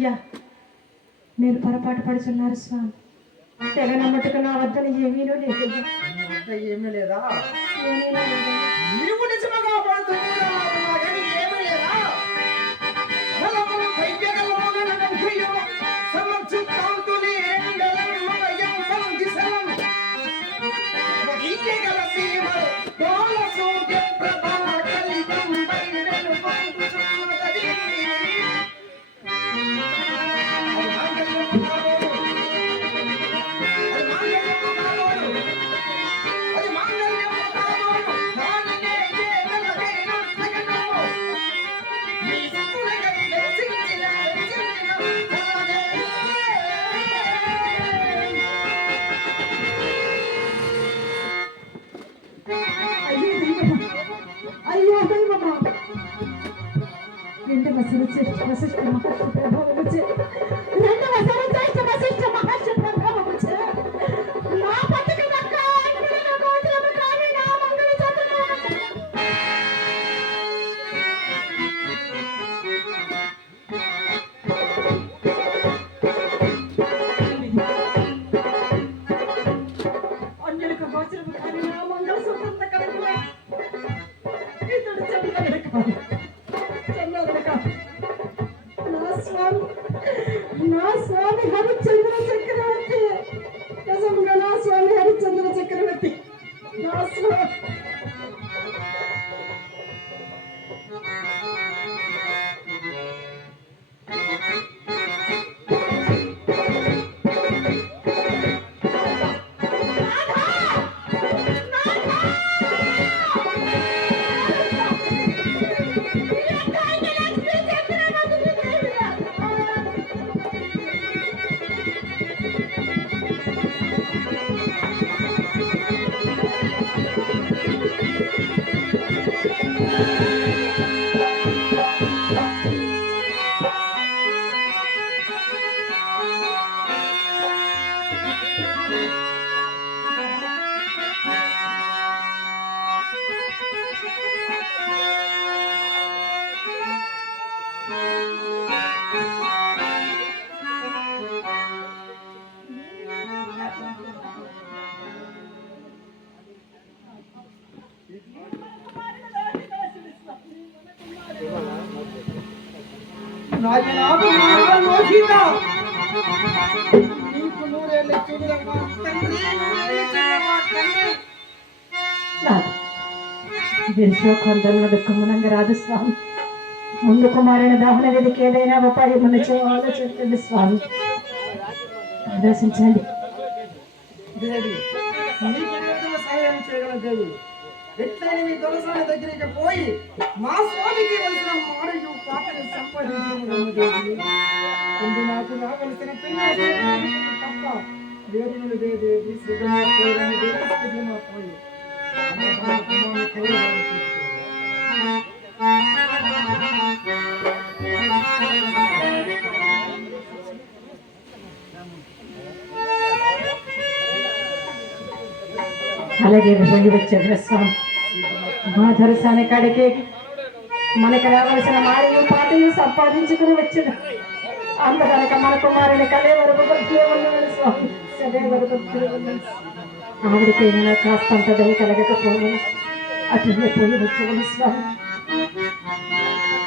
అయ్యా నేను పొరపాటు పడుచున్నారు స్వామి. తెగ నమ్మటకు నా వద్ద ఏమీనూ లేదయ్యా. ఏమీ లేదా? ఏమీనూ లేదయ్యా. నీవు నిజముగా పడుతున్నావు కానీ ఏమీ లేదా? ఫలములు పైకెగలోగన నందియో సమర్చుతాంతుని ఎంగలమ్మయం వందిసలం వగియగల సీమలు తోల సూర్య ప్రభా కలితం బైరను పొందుచున్నది. అయ్యో దైవమా, రెండవ సర్వశ్రేష్ఠ వశిష్ఠ మహర్షి ప్రభావముచే రెండవ సర్వశ్రేష్ఠ వశిష్ఠ మహర్షి ప్రభావముచే నా పతికి దక్క అనుకున్న గోత్రము కాని నా మంగళ చతురమును అన్యులకు గోత్రము కాని నా మంగళ సూత్రంత కలుగునే ఇతడు చంద్రుడు కాదు. నా స్వామి హరిశ్చంద్ర చక్రవర్తి, నిజంగా నా స్వామి హరిశ్చంద్ర చక్రవర్తి, నా స్వామి విశ్వకందన దుఃఖమునంగ రాదు స్వామి. ముందు కుమారుని దహన విధికి ఏదైనా ఉపాయం ఆలోచించండి స్వామి, ఆలోచించండి. ఎట్లయినా మీ దొరసాని దగ్గరికి పోయి మా స్వామికి వచ్చిన మాడయు పాటలు సంపాదించుకున్నాము. నాకు రావలసిన పిల్లలు తప్ప దేవుని దేవి పోయి అలాగే పోయి వచ్చాడు స్వామి. మా దొరసాని కాడికి మనకు రావాల్సిన మాడయు పాటలు సంపాదించుకుని వచ్చాడు. అందుకనక మన కుమారుని కలే వరకు భక్తులే ఉన్నాడు స్వామి. కలే వరకు భక్తులే ఉన్నాడు. ఆవిడకి ఏమైనా కాస్తంత దయ కలగకపోయినా అట్లనే పోయి వచ్చాడు స్వామి.